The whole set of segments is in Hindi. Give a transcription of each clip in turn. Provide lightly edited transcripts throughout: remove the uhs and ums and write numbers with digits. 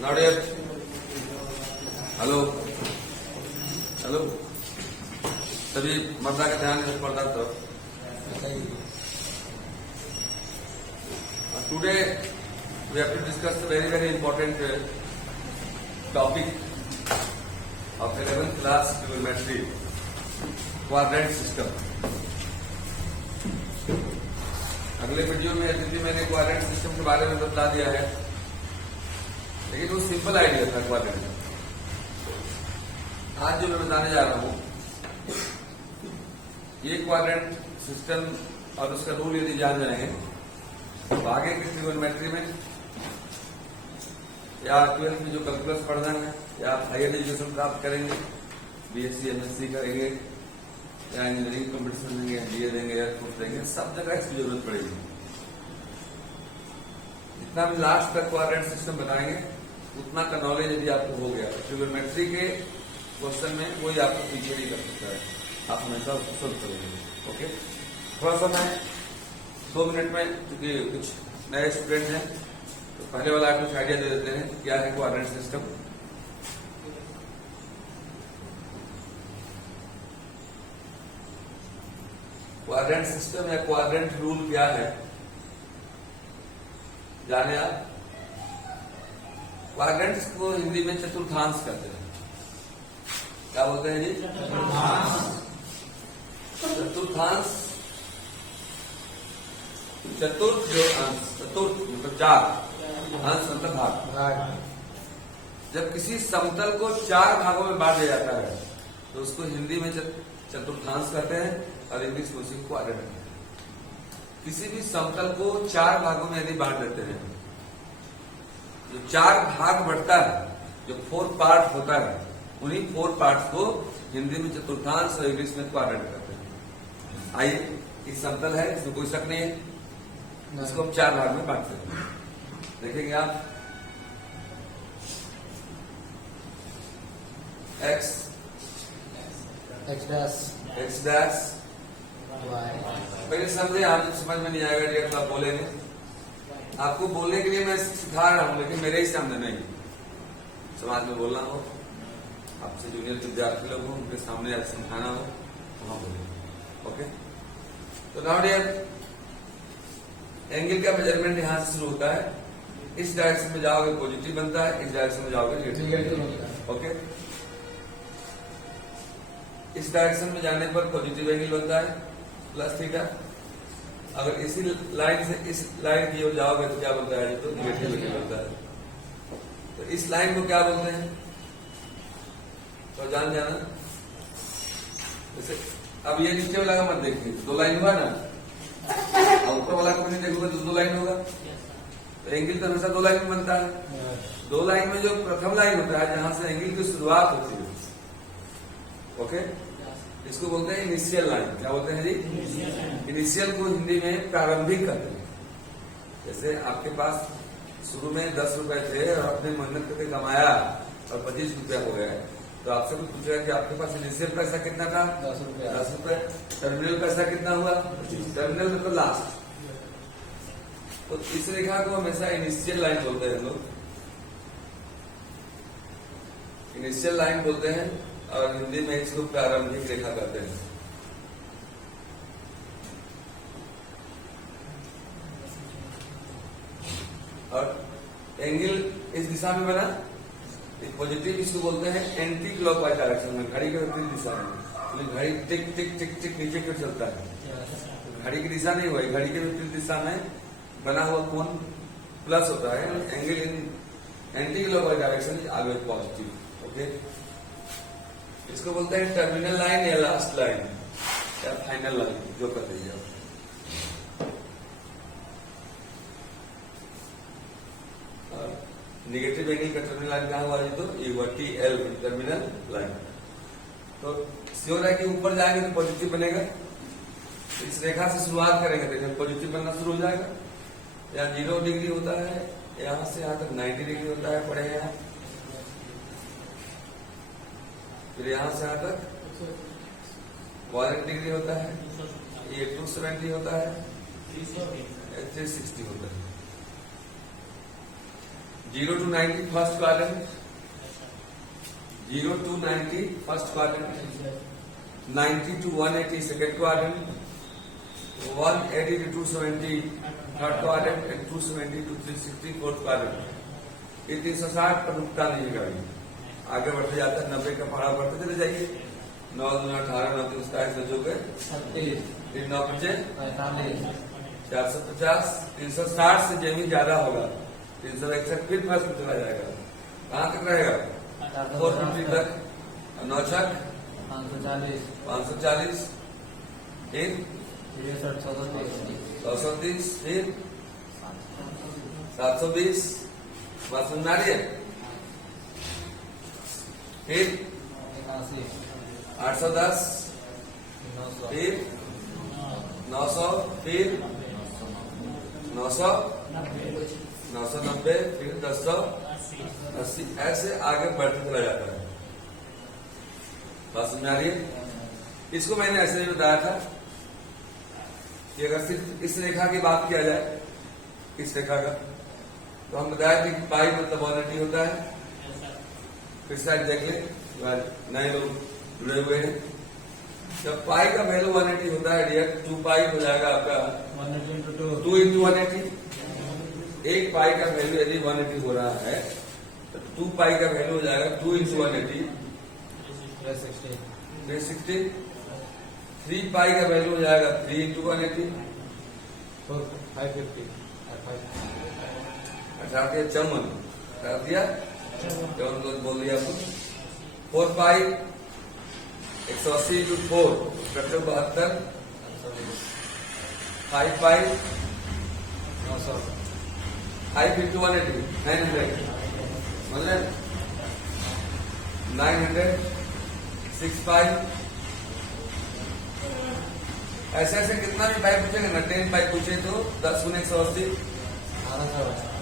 नॉडियर हेलो हेलो सभी मर्दा का ध्यान है पर्दा तो today we have to discuss the very very important topic of 11th class trigonometry quadrant system. अगले वीडियो में यदि मैंने क्वाड्रेंट सिस्टम के बारे में बता दिया है, लेकिन वो सिंपल आइडिया था क्वाड्रेंट। आज जो मैं बताने जा रहा हूं ये क्वाड्रेंट सिस्टम और उसका रूल यदि जान जाएंगे तो आगे की ट्रिग्नोमेट्री में या 12th में जो कैलकुलस पढ़ना है या आप हायर एजुकेशन प्राप्त करेंगे, बीएससी एमएससी करेंगे या इंजीनियरिंग कॉम्पिटिशन देंगे, बीए देंगे, एयरफोर्स देंगे, सब जगह इसकी जरूरत पड़ेगी। जितना भी लास्ट तक क्वाड्रेंट सिस्टम बनाएंगे उतना का नॉलेज यदि आपको हो गया तो ट्रिग्नोमेट्री के क्वेश्चन में कोई आपको पीछे नहीं कर सकता है, आप हमेशा उसको सोल्व करेंगे। ओके, थोड़ा सा मैं 2 मिनट में, क्योंकि कुछ नए स्टूडेंट हैं तो पहले वाला कुछ आइडिया दे देते हैं क्या है क्वाड्रेंट सिस्टम। क्वाड्रेंट सिस्टम या क्वाड्रेंट रूल क्या है जाने आप। क्वाड्रेंट्स को हिंदी में चतुर्थांश कहते हैं। क्या बोलते हैं जी? चतुर्थांश। चतुर्थ जो अंश, चतुर्थ मतलब 4, अंश मतलब भाग। जब किसी समतल को 4 भागों में बांट दिया जाता है तो उसको हिंदी में चतुर्थांश कहते हैं और इंग्लिश में उसी क्वाड्रेंट कहते हैं। किसी भी समतल को 4 भागों में यदि बांट देते हैं, जो 4 भाग बढ़ता है, जो 4 पार्ट होता है, उन्हीं 4 पार्ट्स को हिंदी में चतुर्थांश और इंग्लिश में क्वाड्रेंट कहते हैं। आइए, इस समतल है, इसमें कोई शक नहीं है, इसको हम 4 भाग में बांट सकते हैं। देखेंगे आप एक्स डैश पहले समझे, आप समझ में नहीं आएगा डियर तो आप बोलेंगे। आपको बोलने के लिए मैं सिखा रहा हूं, लेकिन मेरे ही सामने नहीं, समाज में बोलना हो, आपसे जूनियर विद्यार्थी लोग हो उनके सामने आप समझाना हो, वहां बोले। ओके, तो नाउ डियर एंगल का मेजरमेंट यहां से शुरू होता है। इस डायरेक्शन में जाओगे पॉजिटिव बनता है, इस डायरेक्शन में जाओगे नेगेटिव। ओके, इस डायरेक्शन में जाने पर पॉजिटिव एंगल बनता है प्लस थीटा। अगर इसी लाइन से इस लाइन की ओर जाओगे तो क्या बनता है? तो निगेटिव एंगल बनता है। तो इस लाइन को क्या बोलते हैं तो जान जाना। जैसे अब ये नीचे वाला मत देखिए, 2 लाइन हुआ ना, और ऊपर वाला को नहीं देखोगे तो 2 लाइन होगा। तो एंगल तो हमेशा 2 लाइन में बनता है। 2 लाइन में जो प्रथम लाइन होता है जहां से एंगल की शुरुआत होती है, ओके, इसको बोलते हैं इनिशियल लाइन। क्या बोलते हैं जी? इनिशियल को हिंदी में प्रारंभिक कहते हैं। जैसे आपके पास शुरू में 10 रुपए थे और आपने मेहनत करके कमाया और 25 रुपया हो गया, तो आपसे कुछ पूछेगा कि आपके पास इनिशियल पैसा कितना था? 10 रुपया। 10 रुपए। टर्मिनल पैसा कितना हुआ? टर्मिनल मतलब लास्ट। तो इस रेखा को हमेशा इनिशियल लाइन बोलते हैं लोग, इनिशियल लाइन बोलते हैं, और हिंदी में इसको प्रारंभिक रेखा कहते हैं। और एंगल इस दिशा में बना, पॉजिटिव इसको बोलते हैं एंटी क्लॉकवाइज डायरेक्शन में, घड़ी के विपरीत दिशा में। तो घड़ी टिक टिक टिक टिक नीचे क्यों चलता है? तो घड़ी की दिशा नहीं हुई, घड़ी के विपरीत दिशा में बना हुआ कोण प्लस होता है। Angle in anti clockwise direction is always positive. Okay, इसको बोलते हैं टर्मिनल लाइन या लास्ट लाइन या फाइनल लाइन, जो कर रही है। नेगेटिव एंगल का टर्मिनल लाइन कहाँ हुआ जी? तो ये हुआ TL टर्मिनल लाइन। तो श्योर है कि ऊपर जाएंगे तो पॉजिटिव बनेगा। इस रेखा से शुरुआत करेंगे तो पॉजिटिव बनना शुरू हो जाएगा। यहाँ 0 डिग्री होता है, यहाँ से यहाँ तक 90 डिग्री होता है, पड़े यहाँ, फिर यहां से यहां तक 180 डिग्री होता है, ये 270 होता है, 360 होता है। 0 to 90 first quadrant, 0 to 90 first quadrant, 90 to 180 second quadrant, 180 to 270 third quadrant and 270 to 360 fourth quadrant. ये 360 पर रुकता नहीं है गाड़ी, आगे बढ़ते जाता है। 90 का पहाड़ा बढ़ते चले जाइए, 9 2 18 9 3 27 बजो गए 3 9 55 450, 360 से जमीन ज्यादा होगा, 361 फिर फर्स्ट में चला जाएगा। कहाँ तक रहेगा? 450 तक। 9 छक 540, फिर 630, फिर 720, बात समझ में आ रही है? फिर 810, फिर 900, फिर 900, 990, फिर 1080, ऐसे आगे बढ़ते चला जाता है। बात समझ आ रही है? इसको मैंने ऐसे ही बताया था कि अगर सिर्फ इस रेखा की बात किया जाए, इस रेखा का, तो हम बताया थे कि पाई मतलब 180 होता है। फिर साइड देख ले, नए लोग जुड़े हुए हैं। जब पाई का वैल्यू 180 होता है डियर, 2 पाई हो जाएगा आपका 2 इंटू 180। एक पाई का वैल्यू यदि 180 हो रहा है तो 2 पाई का वैल्यू हो जाएगा 2 इंटू 180 360। 3 पाई का वैल्यू हो जाएगा 3 इंटू 180 550। 54 कर दिया, 54 बोल दिया आपको। 4 पाई 180 इंटू 4 72। 5 पाई 5 इंटू 180 900, मतलब 900। 6 पाई, ऐसे ऐसे कितना भी पाई पूछेंगे ना, 10 पाई पूछे तो 10 गुने 180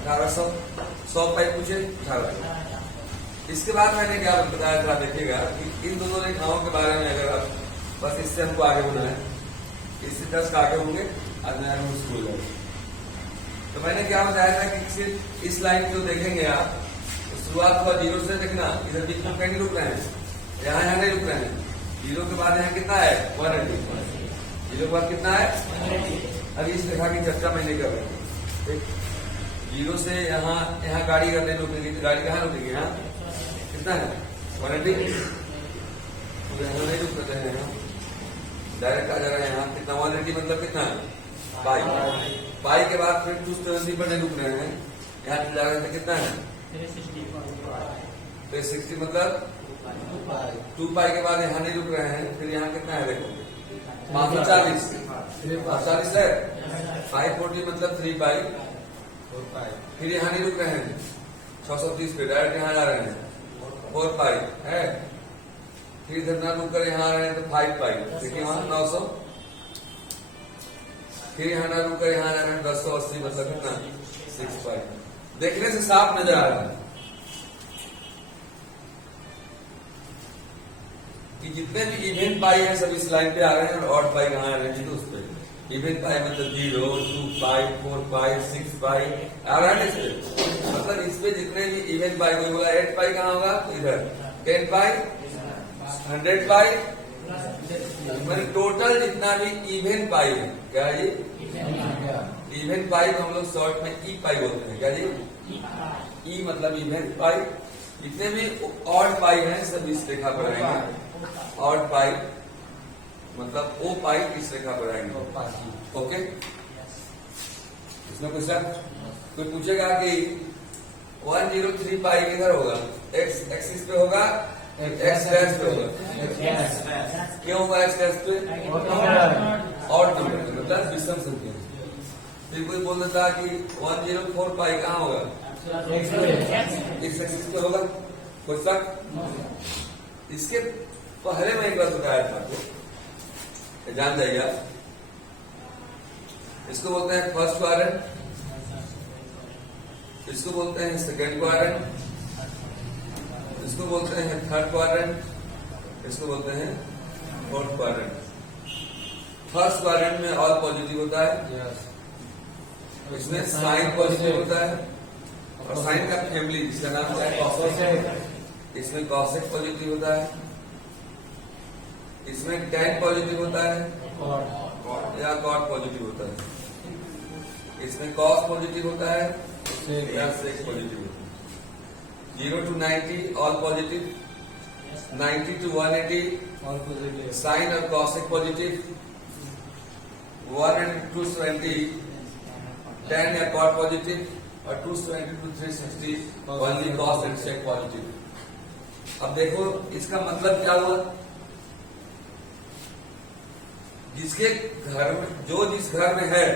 1800। 100 पाई पूछे 1800। इसके बाद मैंने क्या बताया था, देखिएगा कि इन दोनों रेखाओं के बारे में अगर आप बस इससे हमको आगे बढ़ना है, इससे 10 का आगे होंगे, आज नया रूल स्कूल है। तो मैंने क्या बताया था कि सिर्फ इस लाइन को देखेंगे आप, तो शुरुआत हुआ 0 से देखना, इधर बीच में कहीं नहीं रुक रहे हैं, यहाँ नहीं रुक रहे हैं। 0 के बाद यहाँ कितना है 180, 0 के बाद कितना है। अभी इस रेखा की चर्चा मैं नहीं कर रहा हूँ। 0 से यहाँ गाड़ी अगर नहीं रुकेगी तो गाड़ी कहाँ रुकेगी? यहाँ कितना है 180, तो यहाँ नहीं रुक रहे हैं, डायरेक्ट आ जा रहे हैं यहाँ। कितना 180 मतलब कितना है पाई के बाद फिर 270 पर नहीं रुक रहे हैं, यहाँ जा रहे थे कितना है 360 मतलब 2 पाई के बाद यहाँ नहीं रुक रहे हैं, फिर यहाँ कितना है देखो 540 है। 540 मतलब 3 पाई, फिर यहाँ नहीं रुक रहे हैं 630 पे, डायरेक्ट यहाँ जा रहे हैं 4 पाई है। फिर इधर ना रुक कर यहाँ आ रहे हैं तो 5 पाई, देखिए वहां 900। फिर यहाँ ना रुक कर यहाँ जा रहे हैं 1080 मतलब कितना 6 पाई। देखने से साफ नजर आ रहा है कि जितने भी इवेंट पाई है सब इस लाइन पे आ रहे हैं, और ऑड पाई कहाँ आ रहे हैं तो उस पर। इवेंट पाई मतलब 0 2 पाई 4 पाई 6 पाई आ रहा है इस पे, मतलब इस पे जितने भी इवेंट पाई, कोई बोला 8 पाई कहाँ होगा तो इधर 10 पाई 100 पाई, मतलब टोटल जितना भी इवेंट पाई है, क्या ये इवेंट पाई को हम लोग शॉर्ट में ई पाई बोलते हैं। क्या जी? ई मतलब इवेंट पाई। जितने भी ऑड पाई हैं सब इस रेखा पर आएंगे। ऑड पाई मतलब ओ पाई इस रेखा पर आएंगे। ओके, इसमें कुछ कोई पूछेगा कि 103 पाई किधर होगा? एक्स एक्सिस पे होगा, एक्स डैश पे होगा। क्यों होगा एक्स डैश पे? ऑड नंबर मतलब विषम संख्या। फिर कोई बोल देता कि 104 पाई कहाँ होगा? एक्स एक्सिस पे होगा। कोई शक? इसके पहले मैं एक बार बताया था आपको, जान जाइएगा। इसको बोलते हैं फर्स्ट क्वाड्रेंट, इसको बोलते हैं सेकंड क्वाड्रेंट, इसको बोलते हैं थर्ड क्वाड्रेंट, इसको बोलते हैं फोर्थ क्वाड्रेंट। फर्स्ट क्वाड्रेंट में ऑल पॉजिटिव होता है, इसमें साइन पॉजिटिव होता है, और साइन का फैमिली जिसका नाम क्या है कॉसेक। इसमें कॉसेक पॉजिटिव होता है, इसमें टैन पॉजिटिव होता है या कॉट पॉजिटिव होता है, इसमें कॉस पॉजिटिव होता है या सेक पॉजिटिव होता है। 0 to 90 all positive, 90 to 180 sine और कॉसेक पॉजिटिव, 100 to 270 टैन या कॉट पॉजिटिव, और 270 to 360 only cos and sec positive. अब देखो इसका मतलब क्या हुआ, जिसके घर में जिस घर में है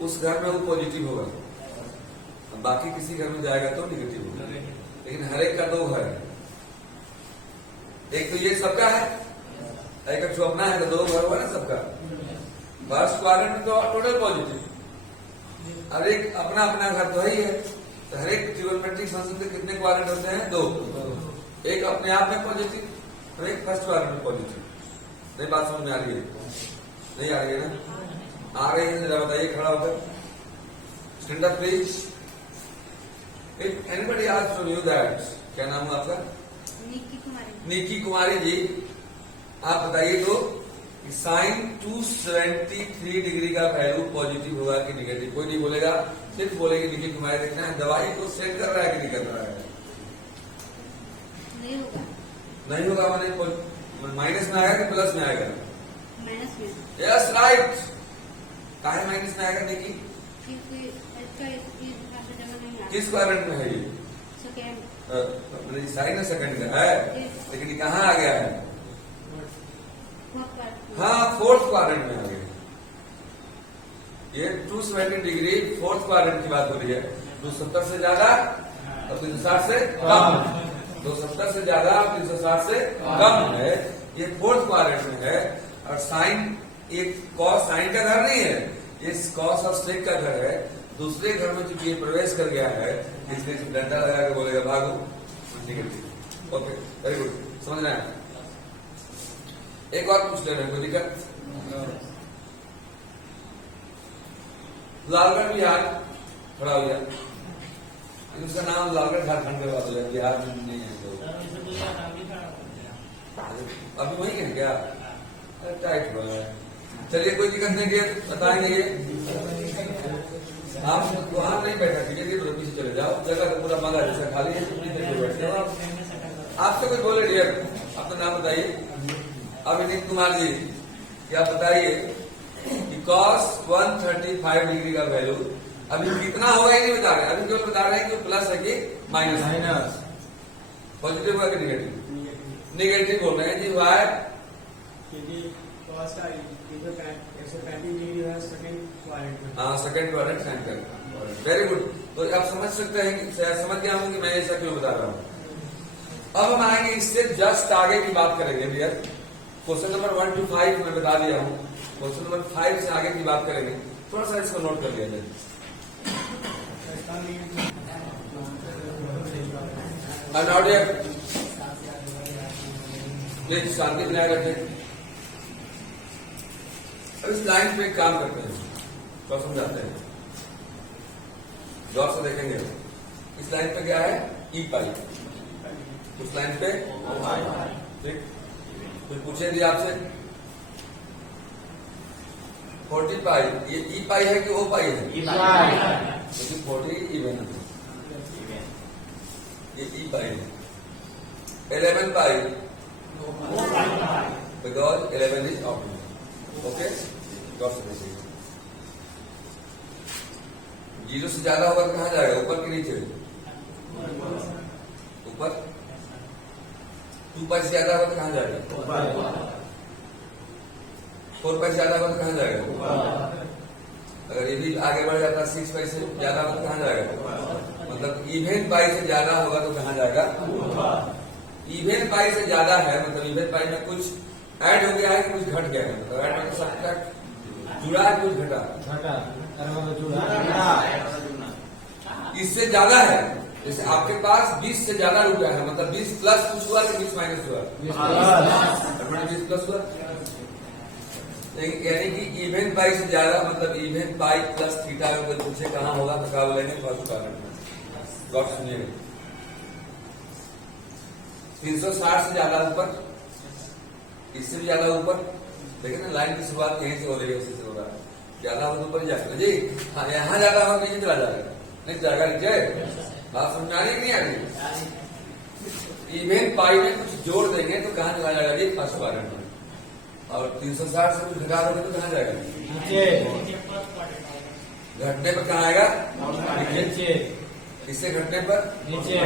उस घर में वो पॉजिटिव होगा, बाकी किसी घर में जाएगा तो निगेटिव होगा। लेकिन हर एक का 2 घर है, एक तो ये सबका है, एक जो अपना है तो 2 घर हुआ ना सबका। फर्स्ट क्वाड्रेंट में तो टोटल पॉजिटिव, हर एक अपना अपना घर तो ही है, तो हर एक ट्रिगोनोमेट्रिक फंक्शन के कितने क्वाड्रेंट होते हैं? 2। एक अपने आप में पॉजिटिव और एक फर्स्ट क्वाड्रेंट में पॉजिटिव। नहीं बात समझ में आ रही है? नहीं आ रही है ना? आ रही है जरा बताइए खड़ा होकर। Stand up please. If anybody asks from you that, क्या नाम है आपका? निकी कुमारी जी, आप बताइए तो साइन 273 डिग्री का वैल्यू पॉजिटिव होगा कि निगेटिव? कोई नहीं बोलेगा, सिर्फ बोलेगी निकी कुमारी। देखना है दवाई को सेट कर रहा है कि नहीं कर रहा है। नहीं होगा मैंने माइनस में आएगा कि प्लस में आएगा? माइनस में। Yes right. काहे माइनस में आएगा देखिए? किस क्वाड्रेंट में है ये? साइन सेकंड का है, लेकिन ये कहाँ आ गया है? हाँ, 4th क्वाड्रेंट में आ गया। ये 270 डिग्री 4th क्वाड्रेंट की बात हो रही है। 270 से ज्यादा और 360 से कम, 270 से ज्यादा और 360 से कम है, ये 4th क्वाड्रेंट में है। और साइन एक कॉस साइन का घर नहीं है, ये कॉस और सेक का घर है। दूसरे घर में चूंकि ये प्रवेश कर गया है, इसलिए डंडा लगा के बोलेगा भागो निगेटिव। ओके, वेरी गुड, समझ रहे हैं? एक और पूछ लेना, कोई दिक्कत? लालगढ़ बिहार खड़ा हो गया, उसका नाम लालगढ़ झारखंड के बाद है, बिहार में नहीं है तो अभी वही है क्या? टाइट बोला है। चलिए कोई दिक्कत नहीं है, बताएंगे। आप वहां नहीं बैठा कीजिए, तो पीछे चले जाओ, जगह तो पूरा मजा जैसा खाली है, बैठते हो आपसे कोई बोले डियर, आपका नाम बताइए। अभिनीत कुमार जी, क्या बताइए कि cos 135 डिग्री का वैल्यू अभी कितना होगा ये नहीं बता रहे, अभी केवल बता रहे हैं कि प्लस है कि माइनस, पॉजिटिव होगा कि निगेटिव? निगेटिव बोल रहे हैं जी। वाई? हाँ, सेकंड क्वाड्रेंट साइन का। Very good. तो आप समझ सकते हैं कि समझ गया हूँ कि मैं ऐसा क्यों बता रहा हूँ। अब हम आएंगे इससे जस्ट आगे की बात करेंगे भैया। क्वेश्चन नंबर 1 to 5 मैं बता दिया हूँ, क्वेश्चन नंबर 5 से आगे की बात करेंगे। थोड़ा सा इसको नोट कर लिया जाए। प्लीज शांति बनाए रखें। अब इस लाइन पे एक काम करते हैं, तो समझाते हैं, गौर से देखेंगे। इस लाइन पे क्या है? ई पाई। उस लाइन पे ठीक, कुछ पूछेंगे आपसे। 40 पाई, ये ई पाई है कि ओ पाई है? क्योंकि 40 इवन है, ये ई पाई है। 11 पाई, बिकॉज 11 इज ऑड। ओके, 0 से ज्यादा होगा तो कहाँ जाएगा? ऊपर के नीचे? ऊपर। 2 पाई से ज्यादा होगा तो कहाँ जाएगा? 4 पाई से ज्यादा होगा तो कहाँ जाएगा? अगर ये भी आगे बढ़ जाता है 6 पाई से ज्यादा होगा तो कहाँ जाएगा? मतलब इवेन पाई से ज्यादा होगा तो कहाँ जाएगा? इवेन पाई से ज्यादा है, मतलब इवेन पाई में कुछ ऐड हो गया है कि कुछ घट गया है, मतलब ऐड में सब जुड़ा है, कुछ घटा। इससे ज्यादा है, जैसे आपके पास 20 से ज्यादा रुपया है, मतलब 20 प्लस कुछ हुआ कि 20 माइनस हुआ? 20 प्लस हुआ। यानी कि इवेन पाई से ज्यादा, मतलब इवेन पाई प्लस थीटा में कोई पूछे कहाँ होगा तो क्या बोलेंगे? फर्स्ट क्वाड्रेंट में। गौर सुनिएगा, 360 से ज्यादा ऊपर, इससे भी ज्यादा ऊपर। देखिए ना लाइन की शुरुआत कहीं से हो रही है, उसी से हो रहा है। ज्यादा हो तो ऊपर जाएगा जी। हाँ, यहाँ ज्यादा हो नीचे चला जाएगा, नहीं जाएगा नीचे। बात समझ आ रही कि नहीं आ रही? इवन पाई में कुछ जोड़ देंगे तो कहाँ चला जाएगा जी? फर्स्ट क्वाड्रेंट में। और 360 से कुछ घटा दोगे तो कहाँ जाएगा? नीचे। घटने पर कहाँ आएगा? नीचे। इससे घटने पर नीचे,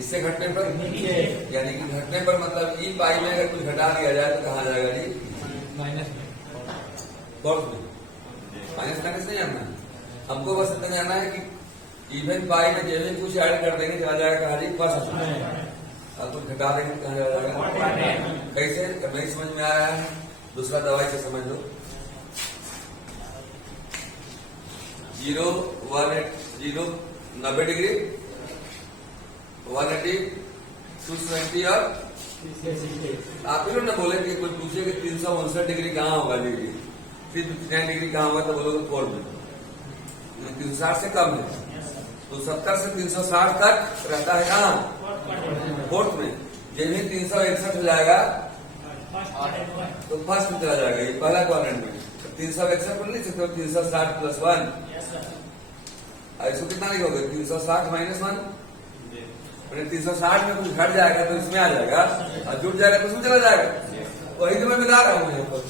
इससे घटने पर नीचे। यानी कि घटने पर मतलब ई पाई में अगर कुछ घटा दिया जाए तो कहाँ जाएगा जी? माइनस में। माइनस माइनस नहीं जानना, हमको बस इतना जानना है कि इवन पाई में जैसे कुछ ऐड कर देंगे चला जाएगा कहाँ जी? फर्स्ट में। और कुछ घटा देंगे तो कहाँ जाएगा? कैसे? नहीं समझ में आया है, दूसरा दवाई से समझ लो। 0 1 0 90 डिग्री, 180 270 और आप ही लोग ना बोले कि कोई पूछे कि 359 डिग्री कहाँ होगा डिग्री, 359 डिग्री कहाँ होगा तो बोलोगे 4 में। 360 से कम है तो 70 से 360 तक रहता है कहाँ? फोर्थ में। जब ही 361 हो जाएगा तो फर्स्ट में चला जाएगा, ये पहला क्वाड्रेंट में। 361 बोल नहीं सकते, 360 प्लस 1, इसको कितना लिखोगे? 360 माइनस 1। 360 में कुछ घट जाएगा तो इसमें आ जाएगा, और जुट जाएगा तो उसमें चला जाएगा। वही तो मैं बता रहा हूँ यहाँ पर।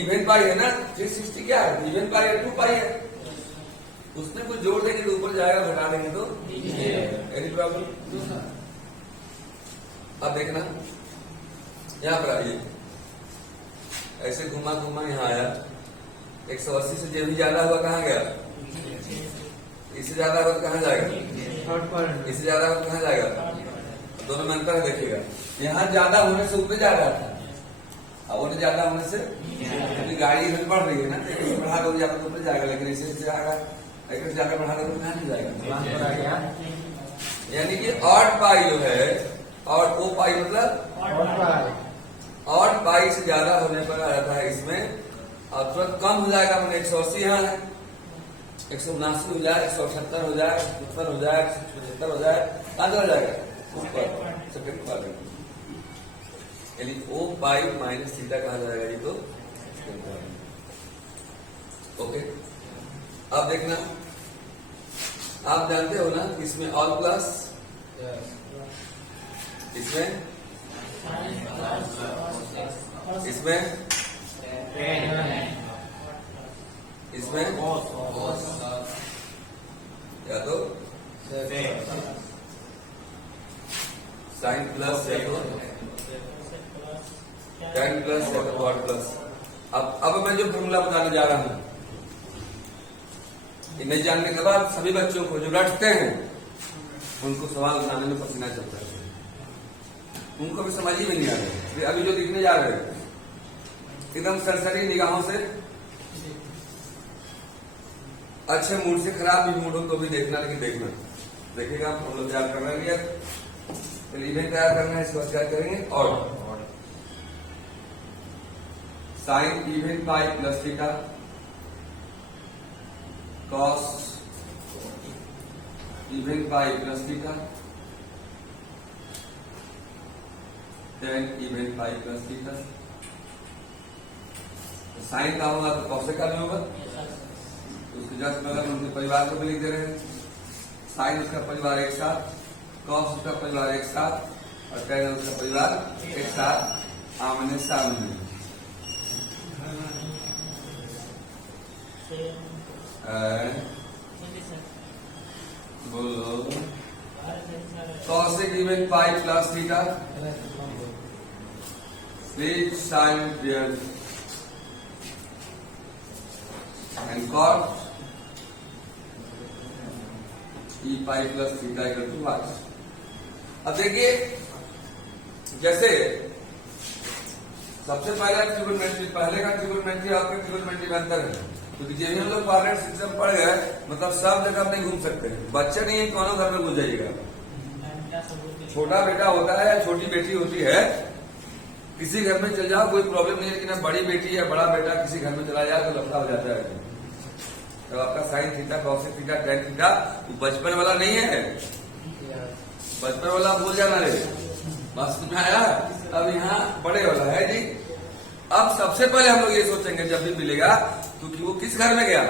इवन पाई है ना, 360 क्या है? इवन पाई है, 2 पाई है। उसमें कुछ जोड़ देंगे तो ऊपर जाएगा, घटा देंगे तो एनी प्रॉब्लम? अब देखना यहाँ पर आइए, ऐसे घुमा घुमा यहाँ आया, 180 से जो भी ज्यादा हुआ कहाँ गया? इससे ज्यादा हुआ तो कहाँ जाएगा? इससे ज्यादा हुआ तो कहाँ जाएगा? दोनों में अंतर देखिएगा, यहाँ ज्यादा होने से ऊपर जा रहा था, अब उन्हें ज्यादा होने से गाड़ी इधर बढ़ रही है ना, तो बढ़ा दो ज्यादा तो ऊपर जाएगा, लेकिन इसे आएगा एक ज्यादा बढ़ा दो तो कहाँ नहीं जाएगा? यानी कि ऑड पाई जो है, और ओ पाई मतलब ऑड पाई से ज्यादा होने पर आ जाता है इसमें, और तुरंत कम हो जाएगा। मैंने 180 यहाँ है, 179 हो जाए, 178 हो जाए, 170 हो जाए, 175 हो जाए, कहाँ चला जाएगा? ऊपर सेकंड क्वाड्रेंट। यानी ओ पाई माइनस थीटा कहा जाएगा ये तो। ओके, अब देखना, आप जानते हो ना इसमें ऑल प्लस, इसमें इसमें इसमें या तो साइन प्लस या तो टेन प्लस या तो कॉट प्लस। अब मैं जो फॉर्मूला बताने जा रहा हूं, इन्हें जानने के बाद सभी बच्चों को जो रटते हैं उनको सवाल बनाने में पसीना चलता है, उनको भी समझ ही में नहीं आ रहा। अभी जो लिखने जा रहे हैं एकदम सरसरी निगाहों से, अच्छे मूड से, खराब भी मूड हो तो भी देखना, लेकिन देखना देखिएगा। हम लोग तैयार कर रहे हैं, इवेंट तैयार करना है, इसके बाद क्या करेंगे? और sine even pi plus theta, cos even pi plus theta, tan even pi plus theta. Sine का होगा तो कॉस का भी होगा, उसके जस्ट बगल में उनके परिवार को भी लिख दे रहे हैं। साइन उसका परिवार एक साथ, कॉस उसका परिवार एक साथ, और टेन उसका परिवार एक साथ, आमने सामने। बोलो, cosec even pi plus theta, six sine period and cot e pi plus theta equal to 5। अब देखिए, जैसे सबसे पहला ट्रिगोनोमेट्री, पहले का ट्रिगोनोमेट्री और आपका ट्रिगोनोमेट्री में अंतर है, क्योंकि जब हम लोग क्वाड्रेंट सिस्टम पढ़ गए, मतलब सब जगह नहीं घूम सकते हैं। बच्चे नहीं है, कौन घर में घुस जाइएगा। छोटा बेटा होता है या छोटी बेटी होती है, किसी घर में चल जाओ कोई प्रॉब्लम नहीं है, लेकिन अब बड़ी बेटी या बड़ा बेटा किसी घर में चला जाए तो लफड़ा हो जाता है। तो आपका sine theta, cosec theta, tan theta बचपन वाला नहीं है, बचपन वाला भूल जाना रे, बस में आया। अब यहाँ बड़े वाला है जी। अब सबसे पहले हम लोग ये सोचेंगे जब भी मिलेगा, क्योंकि वो किस घर में गया,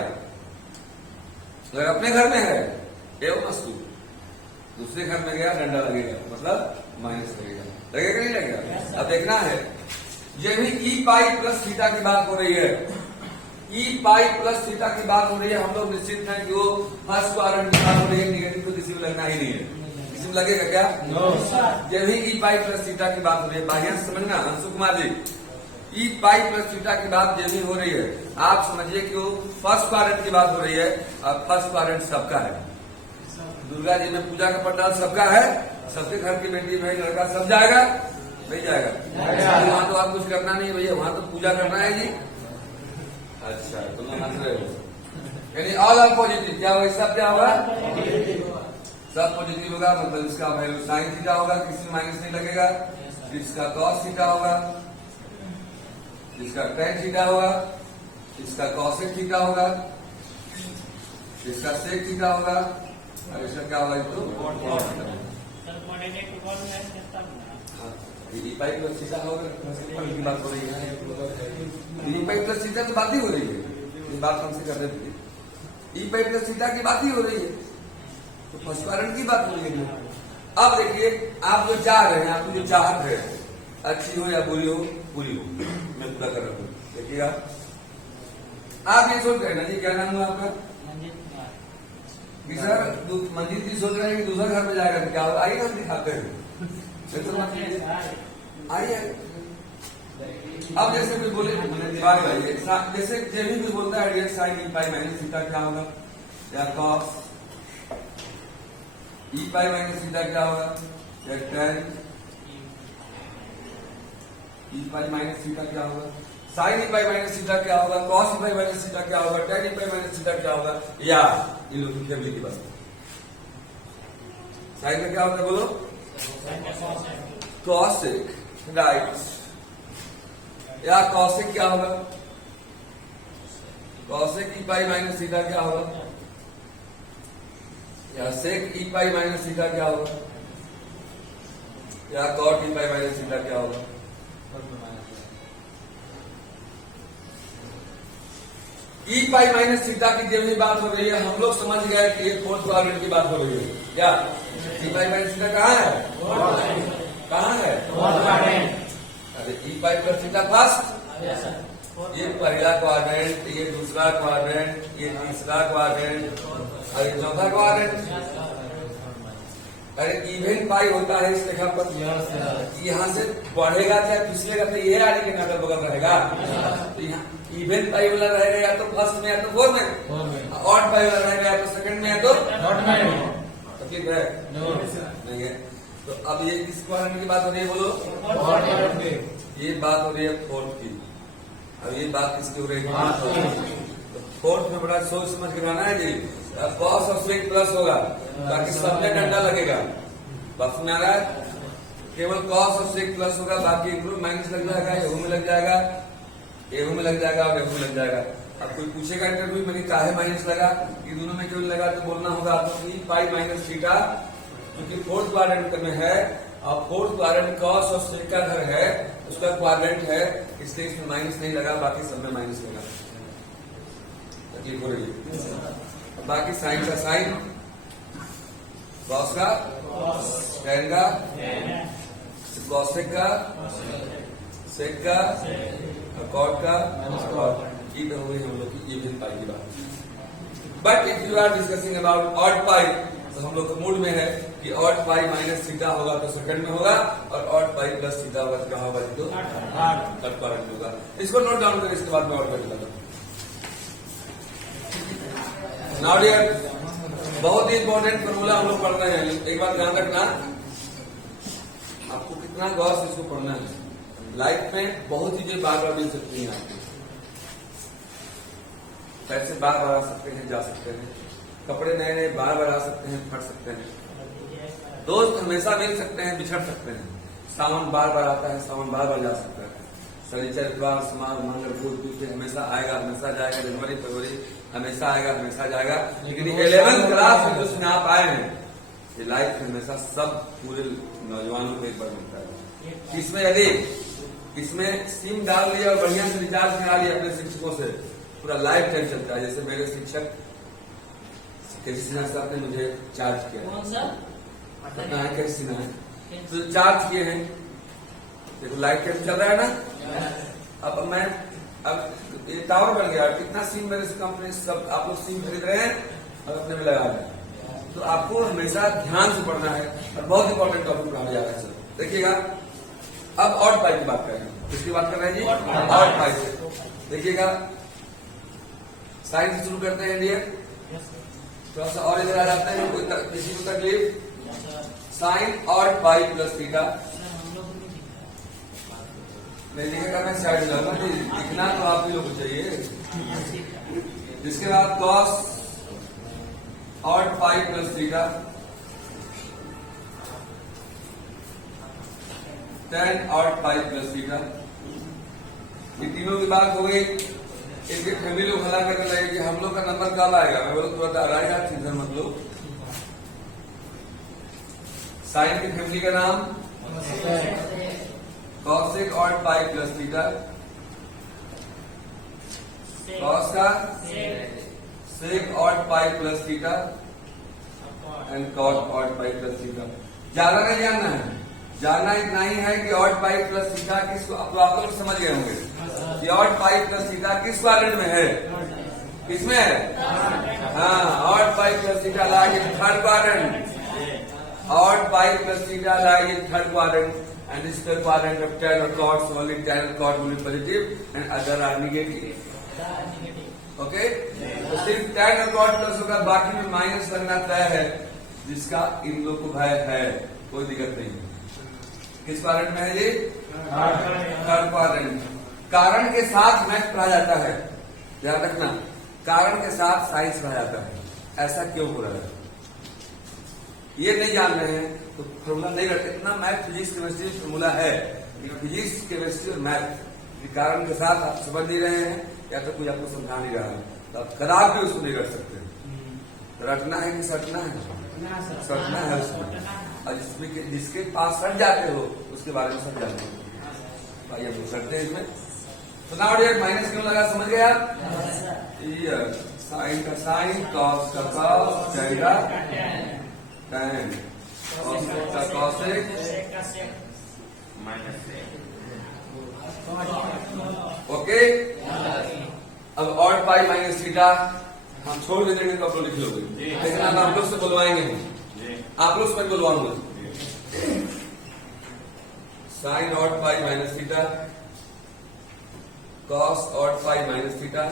अगर अपने घर में है एवं वस्तु, दूसरे घर में गया डंडा लगेगा, मतलब माइनस लगेगा, लगेगा नहीं लगेगा। अब देखना है, ये भी ई पाई प्लस थीटा की बात हो रही है, ई पाई प्लस थीटा की बात हो रही है। हम लोग निश्चित हैं कि वो फर्स्ट क्वाड्रेंट की बात हो रही है, निगेटिव तो किसी में लगना ही नहीं है, किसी में लगेगा क्या? नो। ये भी ई पाई प्लस थीटा की बात हो रही है, बाह्य समझना अंशु कुमार जी। ई पाई प्लस थीटा की बात ये भी हो रही है, आप समझिए कि वो फर्स्ट क्वाड्रेंट की बात हो रही है। और फर्स्ट क्वाड्रेंट सबका है, दुर्गा जी में पूजा का पंडाल सबका है, सबके घर की बेटी भाई लड़का सब जाएगा, नहीं जाएगा? वहां तो आप कुछ करना नहीं है भैया, वहां तो पूजा करना है जी। अच्छा, तुम हंस रहे हो, यानी ऑल आर पॉजिटिव। क्या होगा? सब क्या होगा? सब पॉजिटिव होगा, मतलब इसका वैल्यू साइन थीटा होगा, किसी माइनस नहीं लगेगा। इसका कॉस थीटा होगा, इसका टेन थीटा होगा, इसका कॉसेक थीटा होगा, इसका सेक थीटा होगा, और इसका क्या होगा? ई पाई प्लस थीटा होगा, की बात हो रही है। ई पाई प्लस थीटा तो बात ही हो रही है, ये बात हमसे कर रहे थे। ई पाई प्लस थीटा की बात ही हो रही है, तो फर्स्ट क्वाड्रेंट की बात हो रही है। अब देखिए, आप जो चाह रहे हैं, आपकी जो चाहत है, अच्छी हो या बुरी हो, बुरी हो, मैं पूरा कर रहा हूँ। देखिएगा, आप ये सोच रहे हैं ना जी, क्या नाम हुआ आपका? सर मंजीत जी सोच रहे हैं कि दूसरा घर में जाएगा तो क्या होगा? आइए हम दिखाते हैं, आइए। अब जैसे भी बोले, जैसे जेबी भी बोलता है रियल साइन ई पाई माइनस थीटा क्या होगा, या कॉस ई पाई माइनस थीटा क्या होगा, या टेन ई पाई माइनस थीटा क्या होगा, साइन ई पाई माइनस थीटा क्या होगा, कॉस ई पाई माइनस थीटा क्या होगा, टेन ई पाई माइनस थीटा क्या होगा, या इन लोगों की फैमिली की बात। साइन में क्या होता है बोलो? Cosec, right. या कॉसेक क्या होगा? कॉसेक ई पाई माइनस थीटा क्या होगा, या सेक ई पाई माइनस थीटा क्या होगा, या कॉट ई पाई माइनस थीटा क्या होगा? ई पाई माइनस थीटा की जब भी बात हो रही है, हम लोग समझ गए कि ये फोर्थ क्वाड्रेंट की बात हो रही है। क्या ई पाई माइनस थीटा कहाँ है? कहाँ है? अरे ई पाई प्लस थीटा फर्स्ट, ये पहला क्वाड्रेंट, ये दूसरा क्वाड्रेंट, ये तीसरा क्वाड्रेंट, और ये चौथा क्वाड्रेंट। अरे इवन पाई होता है इस रेखा पर, यहाँ से बढ़ेगा क्या पिछलेगा तो ये आगे के अगल बगल रहेगा, तो यहाँ इवन पाई वाला रहेगा या तो फर्स्ट में या तो फोर्थ में, ऑड पाई वाला रहेगा या तो सेकंड में या तो थर्ड में। ठीक है? नहीं है। तो अब ये किस क्वाड्रेंट की बात हो रही है बोलो? ये बात हो रही है फोर्थ की। अब ये बात किसकी हो रही है? तो फोर्थ में बड़ा सोच समझ के रहना है जी। कॉस और सेक प्लस होगा, बाकी सब में डंडा लगेगा। बस में आ रहा है, केवल कॉस और सेक प्लस होगा, बाकी इंक्लूड माइनस लग जाएगा, एहू में लग जाएगा, एहू में लग जाएगा और एहू में लग जाएगा। अब कोई पूछेगा इंटरव्यू में काहे माइनस लगा, ये दोनों में क्यों लगा, तो बोलना होगा आपको ई पाई माइनस थीटा, क्योंकि फोर्थ क्वाड्रेंट में है और फोर्थ क्वाड्रेंट कॉस और सेक का घर है, उसका क्वाड्रेंट है, इसलिए इसमें माइनस नहीं लगा, बाकी सब में माइनस लगा। तकलीफ हो रही है। बाकी साइन का साइन, कॉस का टेन का, कॉसेक का, सेक का, कॉट का, ठीक हो गई हम लोग की इवन पाई की बात। But if you are discussing about odd pi, तो हम लोग के मूड में है कि ऑड पाई माइनस थीटा होगा तो सेकंड में होगा, और ऑड पाई प्लस थीटा होगा तो कहाँ होगा? तो थर्ड क्वाड्रेंट होगा। इसको नोट डाउन करें, इसके बाद में और कर देता। नाउ डियर, बहुत ही इंपॉर्टेंट फॉर्मूला हम लोग पढ़ रहे हैं, एक बात ध्यान रखना, आपको कितना गौर से इसको पढ़ना है। लाइफ में बहुत चीजें बार बार मिल सकती हैं आपको, पैसे बार बार आ सकते हैं, जा सकते हैं, कपड़े नए नए बार बार आ सकते हैं, फट सकते हैं, दोस्त हमेशा मिल सकते हैं, बिछड़ सकते हैं, सावन बार बार आता है, सावन बार बार जा सकता है, शनिचर इतवार सोमवार मंगल बुध ट्यूसडे हमेशा आएगा, हमेशा जाएगा, जनवरी फरवरी हमेशा आएगा, हमेशा जाएगा। लेकिन 11th क्लास में जो आप आए हैं, ये लाइफ हमेशा सब पूरे नौजवानों को एक बार मिलता है। इसमें यदि इसमें सिम डाल लिया और बढ़िया से रिचार्ज करा लिया अपने शिक्षकों से, पूरा लाइफ टाइम चलता है। जैसे मेरे शिक्षक केसी सिन्हा साहब ने मुझे चार्ज किया, पता है केसी सिन्हा है, तो चार्ज किए हैं, देखो लाइफ टाइम चल रहा है ना। अब ये टावर बन गया, कितना सिम मेरे से कंपनी सब आप लोग सिम खरीद रहे हैं और अपने में लगा रहे हैं। तो आपको हमेशा ध्यान से पढ़ना है और बहुत इंपॉर्टेंट टॉपिक पढ़ाया जा रहा है। चलो देखिएगा, अब ऑड पाई की बात कर रहे हैं। किसकी बात कर रहे हैं जी? ऑड पाई से। देखिएगा, साइन से शुरू करते हैं डियर, थोड़ा सा और इधर आ जाते हैं, कोई किसी को तकलीफ? Sine odd pi plus theta नहीं लिखेगा, मैं साइड जाऊंगा, लिखना तो आप ही लोग को चाहिए। जिसके बाद cos odd pi plus theta, tan odd pi plus theta. ये तीनों की बात हो गई। इसके फैमिली लोग हला करने लगे कि हम लोग का नंबर कब आएगा। मैं बोलो तुरंत आ रहा है, चिंता मत लो। साइन की फैमिली का नाम cosec odd pi plus theta, cos का sec odd pi plus theta and cot odd pi plus theta. ज्यादा नहीं जानना है, जानना इतना ही है कि ऑड पाई प्लस थीटा किस, तो आप लोग समझ गए होंगे कि ऑड पाई प्लस थीटा किस क्वाड्रेंट में है, किसमें है? हाँ, odd pi plus theta lies in third quadrant, odd pi plus theta lies in third quadrant and this is the quadrant of tan or cot, so only tan or cot will be positive and other are negative. Okay? तो सिर्फ tan और cot प्लस होगा, बाकी में माइनस लगना तय है, जिसका इन लोग को भय है, कोई दिक्कत नहीं। किस क्वाड्रेंट में है ये? Third quadrant. कारण के साथ मैथ पढ़ा जाता है, ध्यान रखना, कारण के साथ साइंस पढ़ा जाता है। ऐसा क्यों हो रहा है ये नहीं जान रहे हैं तो फॉर्मूला नहीं रखते। इतना मैथ, फिजिक्स, केमिस्ट्री फॉर्मूला है, फिजिक्स, केमिस्ट्री और मैथ कारण के साथ आप समझ नहीं रहे हैं या तो कोई आपको समझा नहीं रहा है, तो आप खराब भी उसको नहीं कर सकते। रटना है कि सटना है? सटना है उसमें, और जिसके पास सट जाते हो उसके बारे में सब जानते हो। भाई हम लोग सटते हैं इसमें। तो ना माइनस क्यों लगा, समझ गए आप? साइन का साइन, कॉस का कॉस, tan का tan, cosec का cosec, ओके। अब ऑड पाई माइनस थीटा हम छोड़ देंगे तो आप लोग लिख लोगे, लेकिन अब आप लोग से बुलवाएंगे, आप लोग से मैं बुलवाऊंगा। Sine odd pi minus theta, cos odd pi minus theta,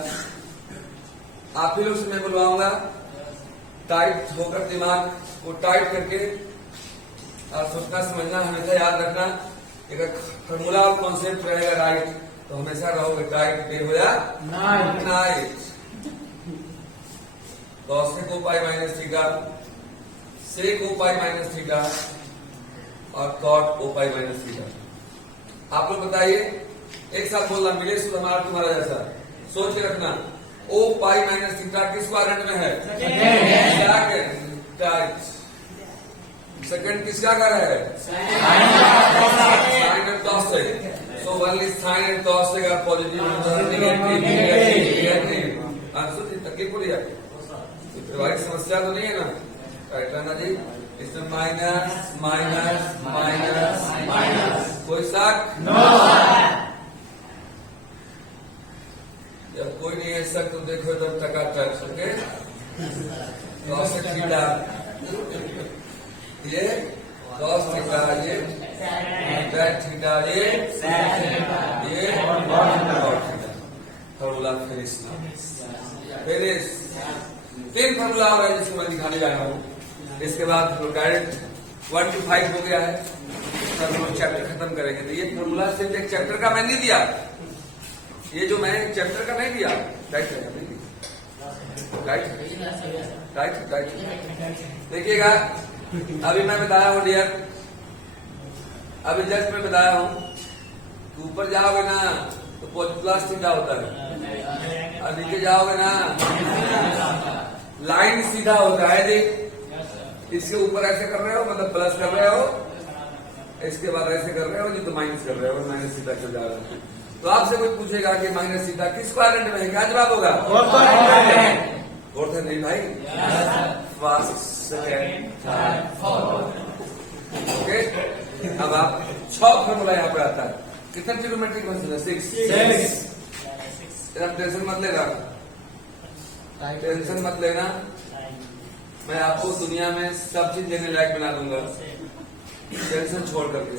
आप ही लोग से मैं बुलवाऊंगा। टाइट होकर दिमाग को टाइट करके और सोचना समझना हमेशा याद रखना। अगर फॉर्मूला और कॉन्सेप्ट रहेगा राइट तो हमेशा रहोगे टाइट, डे हो या नाइट। कॉसेक ओ पाई माइनस थीटा, सेक ओ पाई माइनस थीटा और कॉट ओ पाई माइनस थीटा। आप लोग बताइए, एक साथ बोलना, मिले हमारा तुम्हारा जैसा सोच के रखना। ओ पाई माइनस थीटा किस क्वाड्रेंट में है? सेकंड किसका घर है? Sine and cosec. So only sine and cosec are positive, negative. Answer की तकलीफ हो रही है, तुम्हारी समस्या तो नहीं है ना? राइट ना जी? इसमें माइनस माइनस माइनस माइनस, कोई शक? जब कोई नहीं है सर तो देखो एकदम टकाटक। ओके, कॉसेक थीटा ये, कॉस थीटा ये, tan थीटा ये कॉट थीटा। Formula finish. तीन फॉर्मूला हो रहा है जिसको मैं दिखाने जा रहा हूँ। इसके बाद डायरेक्ट 1 to 5 हो गया है, तब हम चैप्टर खत्म करेंगे। तो ये फॉर्मूला सिर्फ एक चैप्टर का मैं नहीं दिया, ये जो मैंने चैप्टर का नहीं दिया, राइट राइट। देखिएगा, अभी मैं बताया हूँ डियर, अभी जस्ट मैं बताया हूँ कि ऊपर जाओगे ना तो प्लस थीटा होता है, और नीचे जाओगे ना लाइन सीधा होता है। देख इसके ऊपर ऐसे कर रहे हो मतलब प्लस कर रहे हो, इसके बाद ऐसे कर रहे हो ये तो माइनस कर रहे हो, माइनस थीटा चल जा रहा है। तो आपसे कोई पूछेगा कि माइनस थीटा किस क्वाड्रेंट में है, क्या जवाब होगा? फोर्थ है नहीं भाई, first second third fourth. Okay, अब आप 6 फॉर्मूला यहाँ पर आता है। कितना ट्रिग्नोमेट्रिक फंक्शन है? 6। टेंशन मत लेना, टेंशन मत लेना, मैं आपको दुनिया में सब चीज देने लायक बना दूंगा, टेंशन छोड़ करके।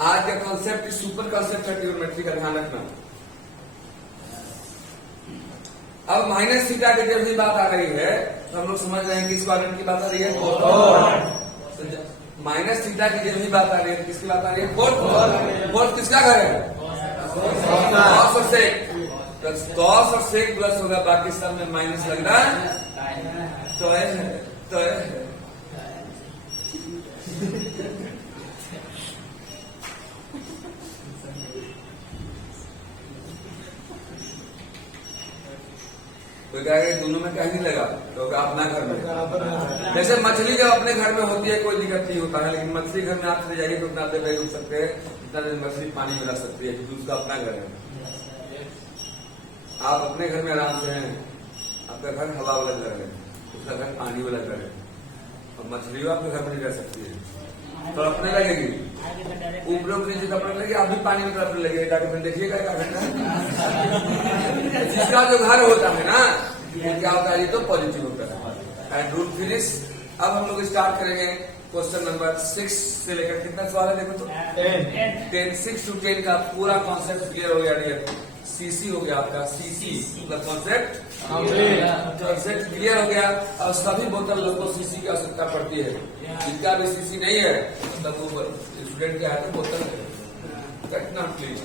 आज का कॉन्सेप्ट सुपर कॉन्सेप्ट है ट्रिग्नोमेट्री का, ध्यान रखना। अब माइनस थीटा की जब भी बात आ रही है तो हम लोग समझ रहे हैं किस क्वाड्रेंट की बात आ रही है? माइनस थीटा की जब भी बात आ रही है किसकी बात आ रही है? फोर्थ। फोर्थ किसका घर है? कॉस और सेक। कॉस और सेक प्लस होगा, बाकी सब में माइनस लगना तो है। तो क्या है, दोनों में कहीं नहीं लगा तो अपना घर में। जैसे मछली जब अपने घर में होती है कोई दिक्कत नहीं होता है, लेकिन मछली घर में आप चले जाइए तो उतना देर नहीं रुक सकते हैं जितना देर मछली पानी में रह सकती है, क्योंकि उसका अपना घर है। आप अपने घर में आराम से हैं, आपका घर हवा वाला घर है, उसका घर पानी वाला घर है, और मछली आपके घर में नहीं रह सकती है तो अपने लगेगी, ऊपर नीचे कपड़े लगे, आप भी पानी में कपड़े लगे, जाकर देखिएगा क्या घटना है। जिसका जो घर होता है ना वो क्या होता है? ये तो पॉजिटिव होता है। And rule finish. अब हम लोग स्टार्ट करेंगे क्वेश्चन नंबर 6 से लेकर कितना सवाल है देखो तो 10। 6 to 10 का पूरा कॉन्सेप्ट क्लियर हो गया। सीसी हो गया आपका, सीसी मतलब कॉन्सेप्ट कॉन्सेप्ट क्लियर हो गया। अब सभी बोतल लोग को सीसी की आवश्यकता पड़ती है, जिनका भी सीसी नहीं है मतलब वो स्टूडेंट क्या है तो बोतल है। कटना प्लीज।